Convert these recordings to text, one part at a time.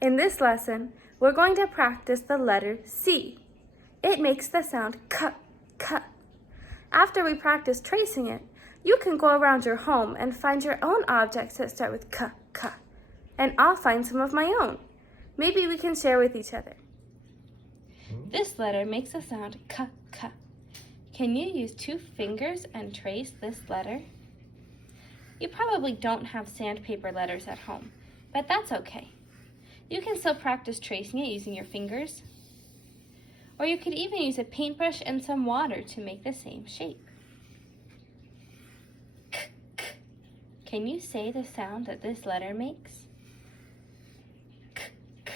In this lesson, we're going to practice the letter C. It makes the sound k, k. After we practice tracing it, you can go around your home and find your own objects that start with k, k. And I'll find some of my own. Maybe we can share with each other. This letter makes the sound k, k. Can you use 2 fingers and trace this letter? You probably don't have sandpaper letters at home, but that's okay. You can still practice tracing it using your fingers. Or you could even use a paintbrush and some water to make the same shape. K, k. Can you say the sound that this letter makes? K, k.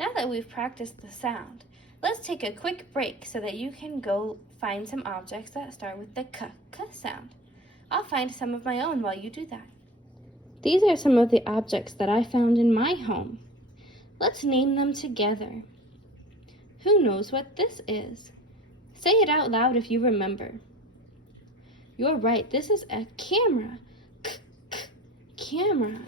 Now that we've practiced the sound, let's take a quick break so that you can go find some objects that start with the k, k sound. I'll find some of my own while you do that. These are some of the objects that I found in my home. Let's name them together. Who knows what this is? Say it out loud if you remember. You're right, this is a camera. K, k, camera.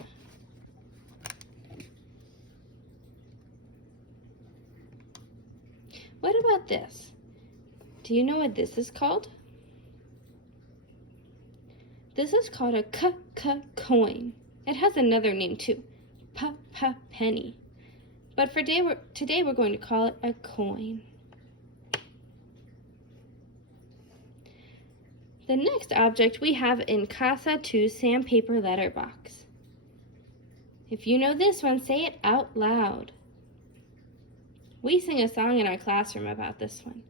What about this? Do you know what this is called? This is called a k, k coin. It has another name too, p, p penny. But for today we're going to call it a coin. The next object we have in Casa 2's sandpaper letterbox. If you know this one, say it out loud. We sing a song in our classroom about this one.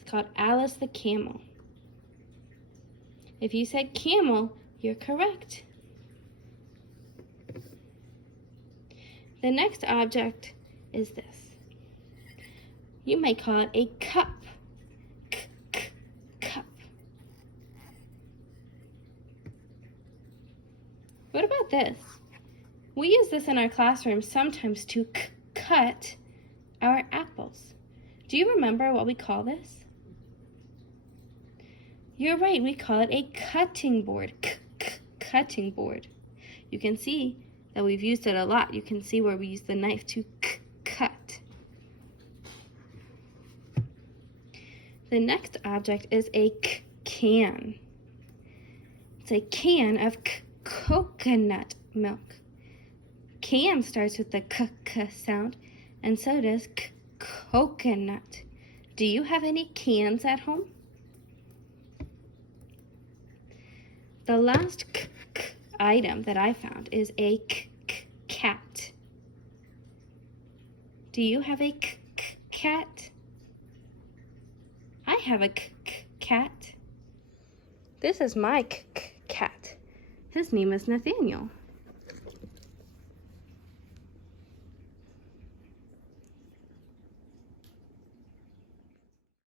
It's called Alice the Camel. If you said camel, you're correct. The next object is this. You might call it a cup. K, k, cup. What about this? We use this in our classroom sometimes to cut our apples. Do you remember what we call this? You're right, we call it a cutting board. Cutting board. You can see that we've used it a lot. You can see where we use the knife to cut. The next object is a can. It's a can of coconut milk. Can starts with the k sound, and so does coconut. Do you have any cans at home? The last item that I found is a cat. Do you have a cat? I have a cat. This is my cat. His name is Nathaniel.